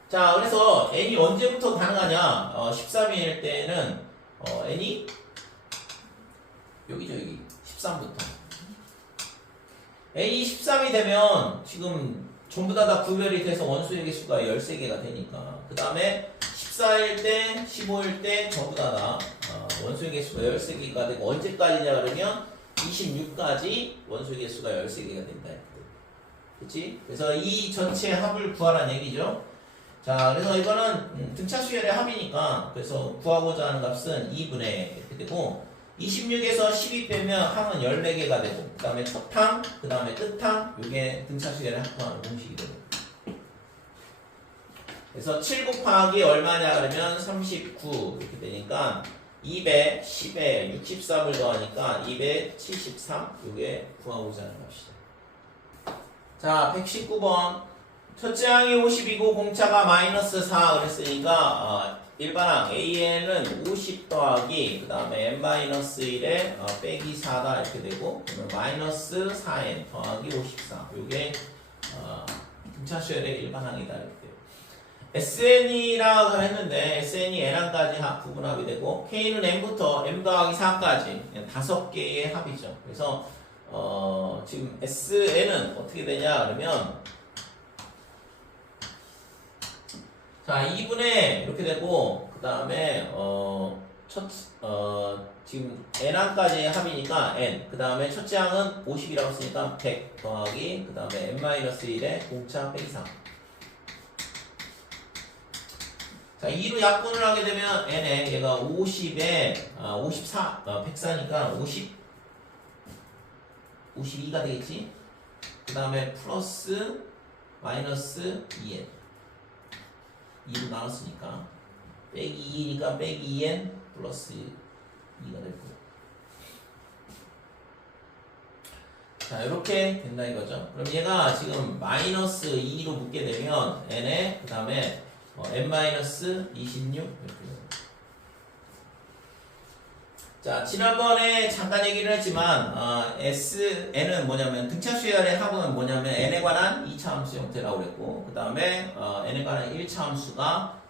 자, 그래서 n이 언제부터 가능하냐? 13일 때는 n이 여기죠, 여기 13부터. n이 13이 되면 지금 전부 다 구별이 돼서 원소의 개수가 13개가 되니까. 그 다음에 14일 때, 15일 때 전부 다 원소의 개수가 13개가 되고 언제까지냐 그러면 26까지 원소의 개수가 13개가 된다. 그치? 그래서 이 전체 합을 구하라는 얘기죠. 자, 그래서 이거는 등차 수열의 합이니까 그래서 구하고자 하는 값은 2분의 이렇게 되고 26에서 12 빼면 항은 14개가 되고 그 다음에 첫 항, 그 다음에 끝 항 이게 등차 수열의 합하는 공식이 되고 그래서 7 곱하기 얼마냐 그러면 39 이렇게 되니까 200, 10에 63을 더하니까 273 이게 구하고자 하는 값이죠. 자, 119번. 첫째 항이 50이고 공차가 마이너스 4 그랬으니까 일반항 AN은 50 더하기 그 다음에 n-1에 빼기 4다 이렇게 되고 그러면 마이너스 4n 더하기 54 요게 등차수열의 일반항이다 이렇게 돼요. SN이라고 했는데 SN이 n항까지 구분합이 되고 K는 n부터 m 더하기 4까지 5개의 합이죠. 그래서 지금 SN은 어떻게 되냐 그러면 자 2분의 이렇게 되고 그 다음에 지금 n항까지 합이니까 n 그 다음에 첫째 항은 50이라고 했으니까 100 더하기 그 다음에 n-1에 공차 빼기 3 자 2로 약분을 하게 되면 n에 얘가 50에 54 104니까 52가 되겠지. 그 다음에 플러스 마이너스 2n 2로 나눴으니까 빼기 2니까 빼기 2n 플러스 2가 될 거고. 자, 이렇게 된다 이거죠. 그럼 얘가 지금 마이너스 2로 묶게 되면 n에 그 다음에 n 마이너스 26 이렇게 됩니다. 자, 지난번에 잠깐 얘기를 했지만 Sn은 뭐냐면 등차 수열의 합은 뭐냐면 n에 관한 2차 함수 형태라고 그랬고 그 다음에 n에 관한 1차 함수가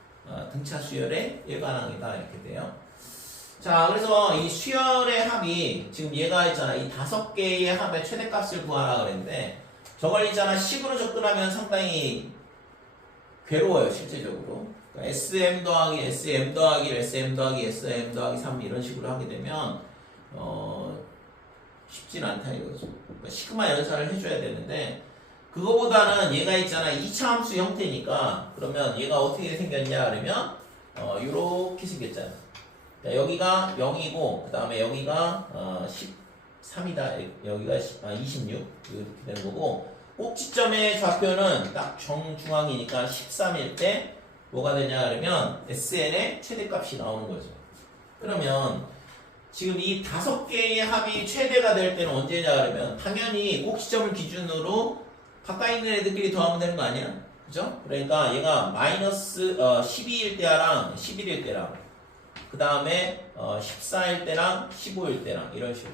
등차 수열의 일반항이다 이렇게 돼요. 자, 그래서 이 수열의 합이 지금 얘가 있잖아. 이 5개의 합의 최대값을 구하라 그랬는데 저걸 있잖아. 식으로 접근하면 상당히 괴로워요 실제적으로. 그러니까 SM 더하기 SM 더하기 SM 더하기 SM 더하기 3 이런 식으로 하게 되면 쉽진 않다 이거죠. 그러니까 시그마 연산을 해줘야 되는데 그거보다는 얘가 있잖아 2차 함수 형태니까 그러면 얘가 어떻게 생겼냐 그러면 요렇게 생겼잖아. 자, 여기가 0이고 그 다음에 여기가 13이다 여기가 26 이렇게 되는 거고 꼭지점의 좌표는 딱 정중앙이니까 13일 때 뭐가 되냐 그러면 SN의 최대값이 나오는 거죠. 그러면 지금 이 5개의 합이 최대가 될 때는 언제냐 그러면 당연히 꼭지점을 기준으로 가까이 있는 애들끼리 더하면 되는 거 아니야? 그죠? 그러니까 얘가 마이너스 12일 때랑 11일 때랑 그 다음에 14일 때랑 15일 때랑 이런 식으로.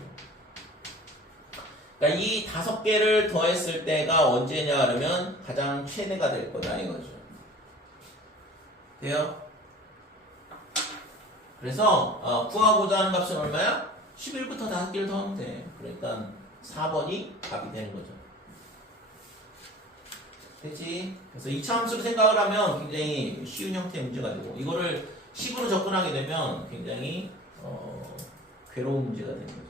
그러니까 이 5개를 더했을 때가 언제냐 그러면 가장 최대가 될 거다 이거죠. 돼요? 그래서 구하고자 하는 값은 얼마야? 11부터 5개를 더하면 돼. 그러니까 4번이 답이 되는 거죠. 되지? 그래서 2차 함수로 생각을 하면 굉장히 쉬운 형태의 문제가 되고 이거를 식으로 접근하게 되면 굉장히 괴로운 문제가 되는 거죠.